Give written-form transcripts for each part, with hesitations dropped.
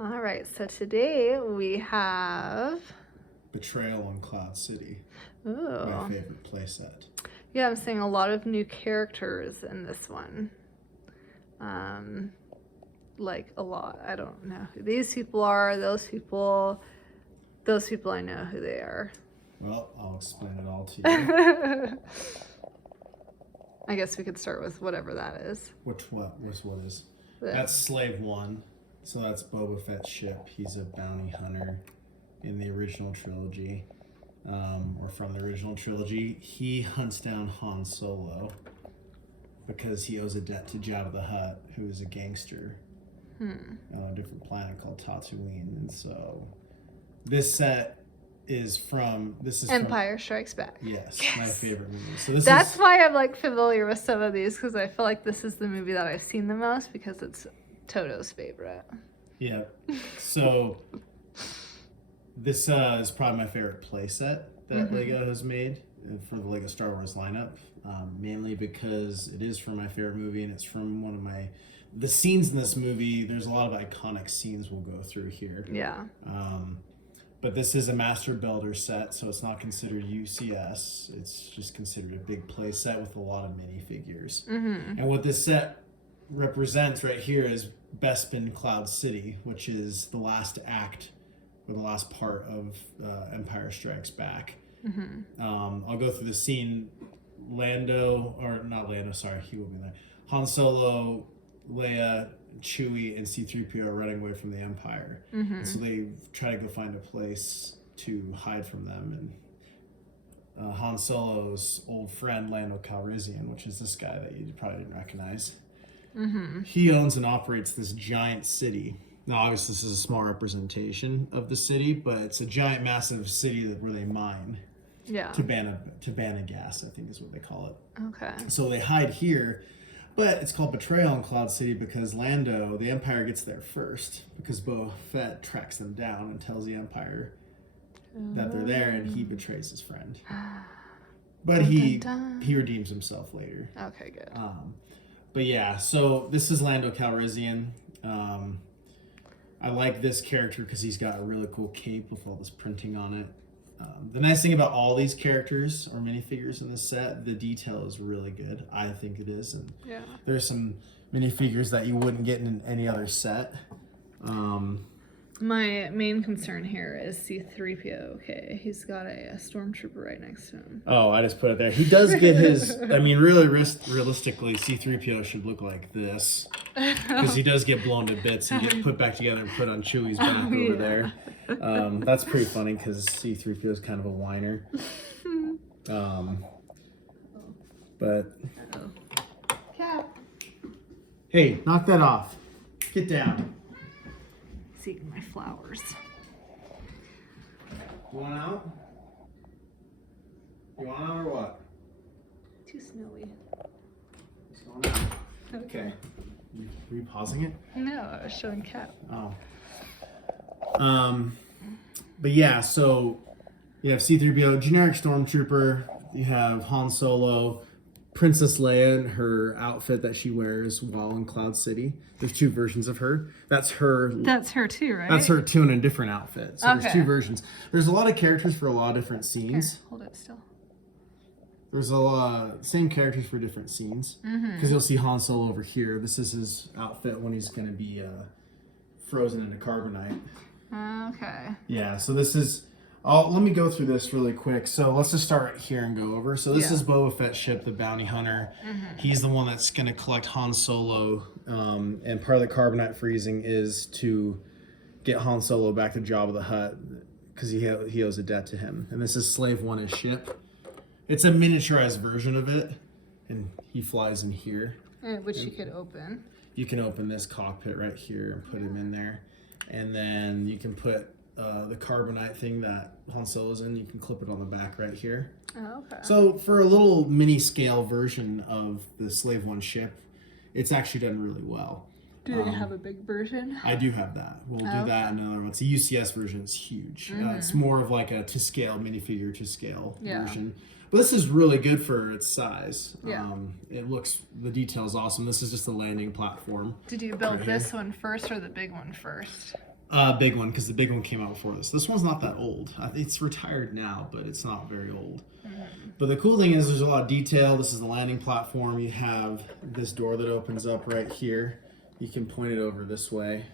All right, so today we have. Betrayal on Cloud City. My Ooh. favorite playset. Yeah, I'm seeing a lot of new characters in this one. Like a lot. I don't know who these people are, those people I know who they are. Well, I'll explain it all to you. I guess we could start with whatever that is. What is? That's Slave 1. So that's Boba Fett's ship. He's a bounty hunter in the original trilogy. Or from the original trilogy. He hunts down Han Solo because he owes a debt to Jabba the Hutt, who is a gangster on a different planet called Tatooine. And so this set is from Empire Strikes Back. Yes, Yes. my favorite movie. So That's why I'm like familiar with some of these, because I feel like this is the movie that I've seen the most because it's Toto's favorite. Yeah. So this is probably my favorite playset that Lego has made for the Lego Star Wars lineup, mainly because it is from my favorite movie and it's from one of the scenes in this movie. There's a lot of iconic scenes we'll go through here. Yeah. But this is a master builder set, so it's not considered UCS. It's just considered a big play set with a lot of minifigures. And what this set represents right here is Bespin Cloud City, which is the last act or the last part of Empire Strikes Back. I'll go through the scene. He will be there. Han Solo, Leia, Chewie, and C-3PO are running away from the Empire. And so they try to go find a place to hide from them. And Han Solo's old friend, Lando Calrissian, which is this guy that you probably didn't recognize, he owns and operates this giant city. Now, obviously, this is a small representation of the city, but it's a giant, massive city where they mine. Yeah. Tabana gas, I think is what they call it. Okay. So they hide here, but it's called Betrayal in Cloud City because the Empire gets there first, because Boba Fett tracks them down and tells the Empire that they're there, and he betrays his friend. But he redeems himself later. Okay, good. But yeah, so this is Lando Calrissian. I like this character because he's got a really cool cape with all this printing on it. The nice thing about all these characters or minifigures in this set, the detail is really good. I think it is. And Yeah. there's some minifigures that you wouldn't get in any other set. My main concern here is C-3PO. Okay, he's got a stormtrooper right next to him. Oh, I just put it there. He does get his, I mean, really realistically, C-3PO should look like this. Because he does get blown to bits and get put back together and put on Chewie's back over there. That's pretty funny because C-3PO is kind of a whiner. But... Cap. Hey, knock that off. Get down. He's eating my flowers. You want out? You want out or what? Too snowy. What's going on? Okay. Were you pausing it? No, I was showing Cap. Oh. But yeah, so you have C-3PO, generic stormtrooper. You have Han Solo, Princess Leia, and her outfit that she wears while in Cloud City. There's two versions of her. That's her. That's her too, right? That's her too in a different outfit. So Okay. there's two versions. There's a lot of characters for a lot of different scenes. Here, hold it still. There's a lot same characters for different scenes. Because you'll see Han Solo over here. This is his outfit when he's going to be frozen into carbonite. Okay. Yeah, so this is... let me go through this really quick. So let's just start right here and go over. So this is Boba Fett's ship, the bounty hunter. He's the one that's going to collect Han Solo. And part of the carbonite freezing is to get Han Solo back to Jabba the Hutt because he owes a debt to him. And this is Slave 1's ship. It's a miniaturized version of it. And he flies in here. Which you could open. You can open this cockpit right here and put him in there. And then you can put the carbonite thing that Han Solo's in, you can clip it on the back right here. Oh, okay. So for a little mini scale version of the Slave 1 ship, it's actually done really well. Do they have a big version? I do have that. We'll do that in another one. It's a UCS version. It's huge. It's more of like a to-scale, minifigure to-scale version. But this is really good for its size. Yeah. The detail's awesome. This is just a landing platform. Did you build this one first or the big one first? Big one, because the big one came out before this. This one's not that old. It's retired now, but it's not very old. But the cool thing is there's a lot of detail. This is the landing platform. You have this door that opens up right here. You can point it over this way.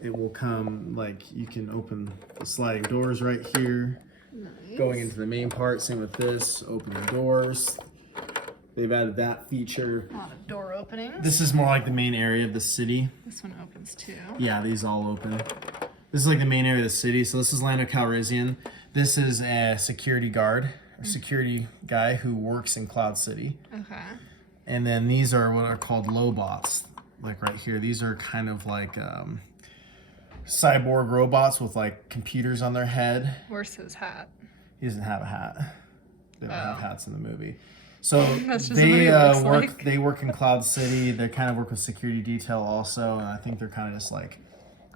It will come, like, you can open the sliding doors right here. Nice. Going into the main part, same with this, open the doors. They've added that feature. A lot of door openings. This is more like the main area of the city. This one opens too. Yeah, these all open. This is like the main area of the city. So this is Lando Calrissian. This is a security guard, or security guy who works in Cloud City. Okay. And then these are what are called Lobots. Like right here, these are kind of like cyborg robots with like computers on their head. Where's his hat? He doesn't have a hat. They don't have hats in the movie. So That's just they what he looks work. like. They work in Cloud City. They kind of work with security detail also, and I think they're kind of just like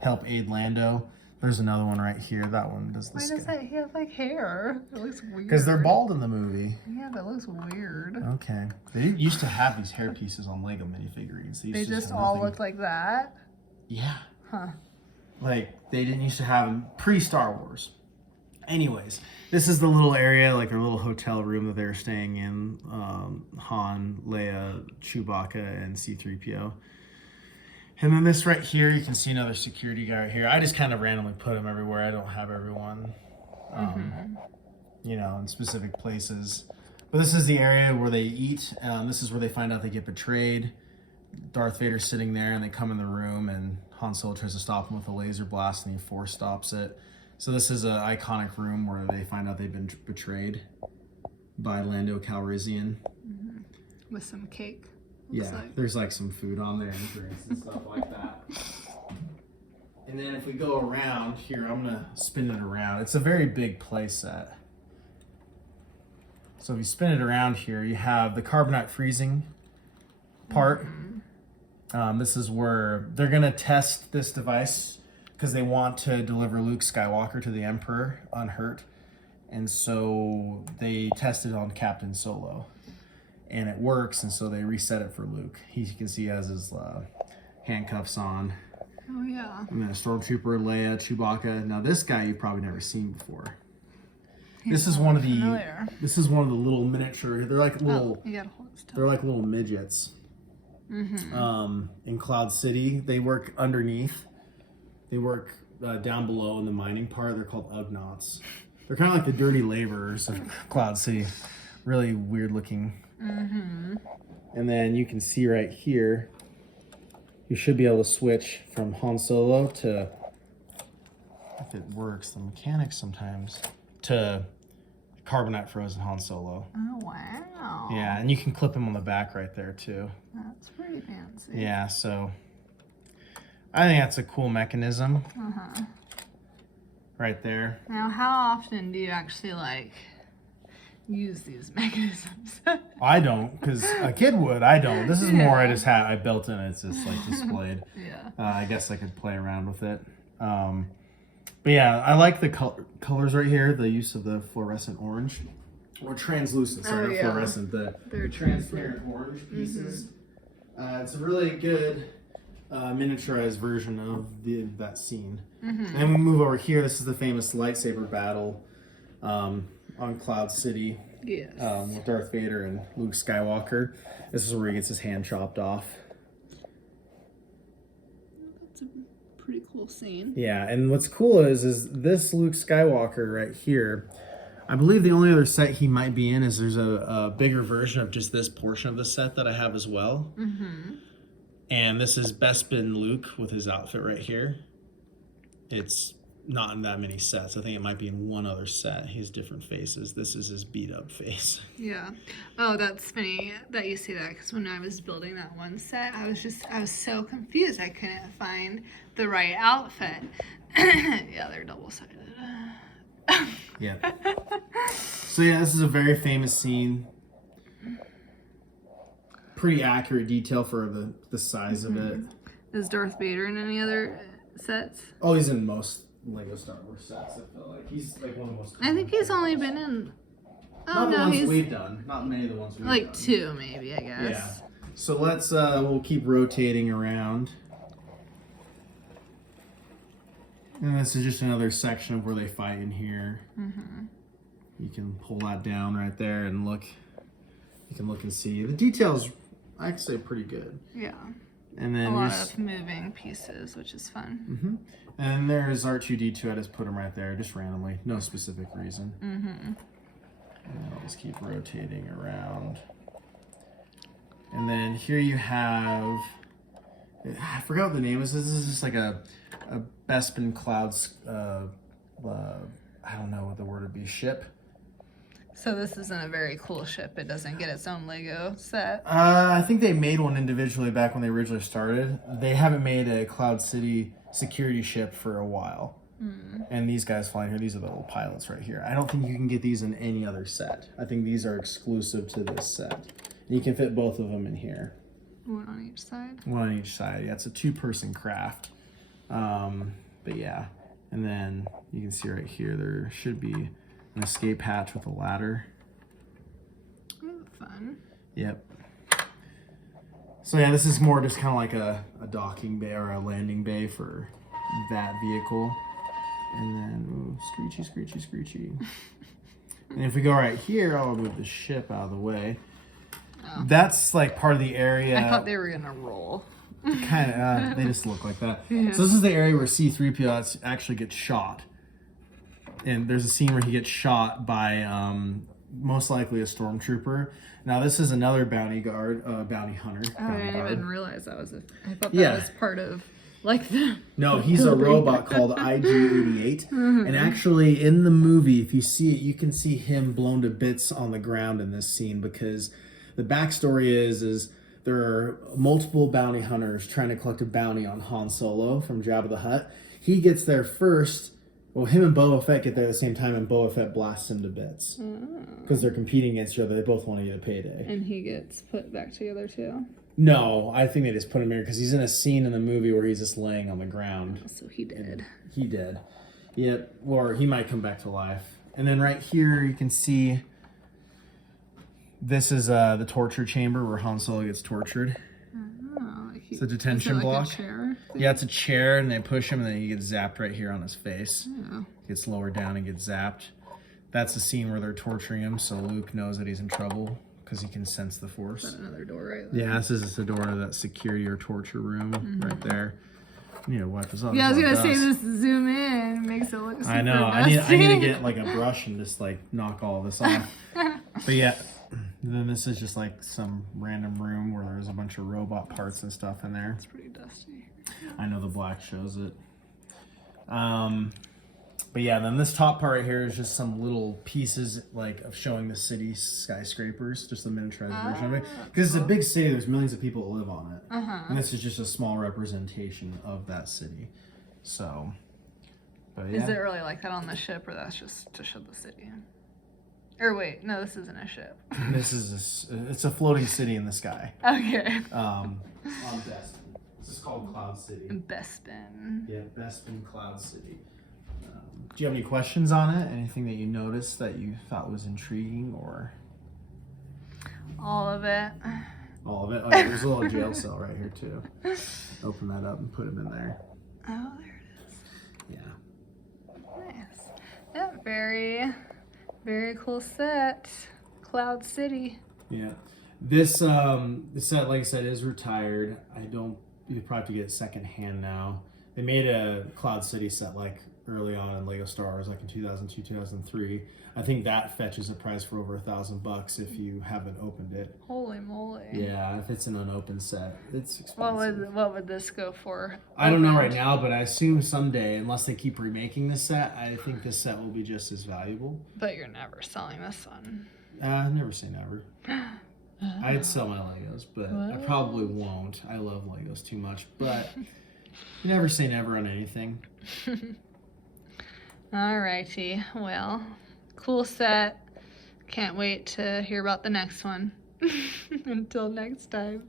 help aid Lando. There's another one right here. That one does Why this. does that he have like hair? It looks weird. Because they're bald in the movie. Yeah, that looks weird. Okay. They didn't used to have these hair pieces on Lego minifigurines. They just have all nothing. look like that? Yeah. Huh. Like they didn't used to have them pre-Star Wars. Anyways, this is the little area, like their little hotel room that they're staying in. Han, Leia, Chewbacca, and C-3PO. And then this right here, you can see another security guy right here. I just kind of randomly put them everywhere. I don't have everyone, you know, in specific places. But this is the area where they eat. This is where they find out they get betrayed. Darth Vader's sitting there, and they come in the room, and Han Solo tries to stop him with a laser blast, and he force stops it. So this is an iconic room where they find out they've been betrayed by Lando Calrissian. With some cake. Yeah, like. there's like some food on there and drinks and stuff like that. And then if we go around here, I'm gonna spin it around. It's a very big play set. So if you spin it around here, you have the carbonite freezing part. This is where they're gonna test this device because they want to deliver Luke Skywalker to the Emperor unhurt. And so they tested on Captain Solo. And it works, and so they reset it for Luke. You can see he has his handcuffs on. Oh, yeah. And then a Stormtrooper, Leia, Chewbacca. Now this guy you've probably never seen before. This is one of the familiar. This is one of the little miniature. They're like little. You gotta hold it still. They're like little midgets. In Cloud City, they work underneath. They work down below in the mining part. They're called Ugnaughts. They're kind of like the dirty laborers of Cloud City. Really weird looking. And then you can see right here, you should be able to switch from Han Solo to, if it works, the mechanics sometimes, to carbonite frozen Han Solo. Oh, wow. Yeah, and you can clip him on the back right there too. That's pretty fancy. Yeah, so I think that's a cool mechanism. Right there. Now, how often do you actually, like, use these mechanisms? I don't, because a kid would. I don't. This is more I built in. It's just like displayed. Yeah. I guess I could play around with it. But yeah, I like the colors right here. The use of the fluorescent orange. Or translucent, sorry, not fluorescent. The transparent orange pieces. It's a really good miniaturized version of that scene. And we move over here. This is the famous lightsaber battle on Cloud City. Yes. With Darth Vader and Luke Skywalker. This is where he gets his hand chopped off. That's a pretty cool scene. Yeah, and what's cool is this Luke Skywalker right here, I believe the only other set he might be in is there's a bigger version of just this portion of the set that I have as well. And this is Bespin Luke with his outfit right here. It's not in that many sets. I think it might be in one other set. He has different faces. This is his beat up face. Yeah. Oh, that's funny that you say that, because when I was building that one set, I was so confused. I couldn't find the right outfit. Yeah, they're double-sided. Yeah. So yeah, this is a very famous scene. Pretty accurate detail for the size of it. Is Darth Vader in any other sets? Oh, he's in most Lego Star Wars sets. I feel like he's like one of the most. I think he's only been in. Oh Not the no, ones he's we've done. Not many of the ones we've like done. 2 maybe, I guess. Yeah. So let's we'll keep rotating around. And this is just another section of where they fight in here. You can pull that down right there and look. You can look and see. The details, I'd say, pretty good. Yeah. And then a lot of moving pieces, which is fun. And there's R2D2. I just put him right there, just randomly, no specific reason. And I'll just keep rotating around. And then here you have, I forgot what the name is. This is just like a Bespin Clouds, I don't know what the word would be, ship. So this isn't a very cool ship. It doesn't get its own Lego set. I think they made one individually back when they originally started. They haven't made a Cloud City security ship for a while. And these guys flying here, these are the little pilots right here. I don't think you can get these in any other set. I think these are exclusive to this set. And you can fit both of them in here. One on each side? One on each side. Yeah, it's a two-person craft. But yeah. And then you can see right here, there should be an escape hatch with a ladder. Oh, fun. Yep. So yeah, this is more just kind of like a docking bay or a landing bay for that vehicle. And then, ooh, screechy, screechy, screechy. And if we go right here, I'll move the ship out of the way. Oh. That's like part of the area. I thought they were gonna roll. Kind of, they just look like that. Yeah. So this is the area where C-3PO actually gets shot. And there's a scene where he gets shot by most likely a stormtrooper. Now this is another bounty hunter. Oh, I didn't even realize that was I thought that was part of like the. No, he's a robot called IG-88. And actually in the movie, if you see it, you can see him blown to bits on the ground in this scene, because the backstory is there are multiple bounty hunters trying to collect a bounty on Han Solo from Jabba the Hutt. He gets there first. Well, him and Boba Fett get there at the same time, and Boba Fett blasts him to bits. Because they're competing against each other. They both want to get a payday. And he gets put back together, too? No, I think they just put him here because he's in a scene in the movie where he's just laying on the ground. So he did. He did. Yep, or he might come back to life. And then right here, you can see this is the torture chamber where Han Solo gets tortured. It's a detention block. A chair thing? Yeah, it's a chair, and they push him, and then he gets zapped right here on his face. Yeah. Gets lowered down and gets zapped. That's the scene where they're torturing him, so Luke knows that he's in trouble because he can sense the Force. Is that another door right there? Yeah, this is the door to that security or torture room right there. You need to wipe this off. Yeah, I was gonna say this zoom in makes it look super I know. I need to get like a brush and just like knock all of this off. But yeah. Then this is just like some random room where there's a bunch of robot parts and stuff in there. It's pretty dusty. I know the black shows it. But yeah, then this top part right here is just some little pieces like of showing the city skyscrapers, just a miniaturized version of it. Because it's a big city, there's millions of people that live on it. And this is just a small representation of that city. So, but yeah. Is it really like that on the ship, or that's just to show the city? Or wait, no, this isn't a ship. This is it's a floating city in the sky. Okay. On Bespin. This is called Cloud City. Bespin. Yeah, Bespin Cloud City. Do you have any questions on it? Anything that you noticed that you thought was intriguing, or? All of it. All of it? Oh, yeah, there's a little jail cell right here too. Open that up and put him in there. Oh, there it is. Yeah. Nice. Yeah, very cool set. Cloud City. Yeah. This set, like I said, is retired. You probably have to get it secondhand now. They made a Cloud City set like early on in Lego Star Wars, like in 2002, 2003. I think that fetches a price for over $1,000 if you haven't opened it. Holy moly. Yeah, if it's an unopened set, it's expensive. What would this go for? I don't know right now, but I assume someday, unless they keep remaking this set, I think this set will be just as valuable. But you're never selling this one. Never say never. I'd sell my Legos, but I probably won't. I love Legos too much, but you never say never on anything. Alrighty, well, cool set. Can't wait to hear about the next one. Until next time.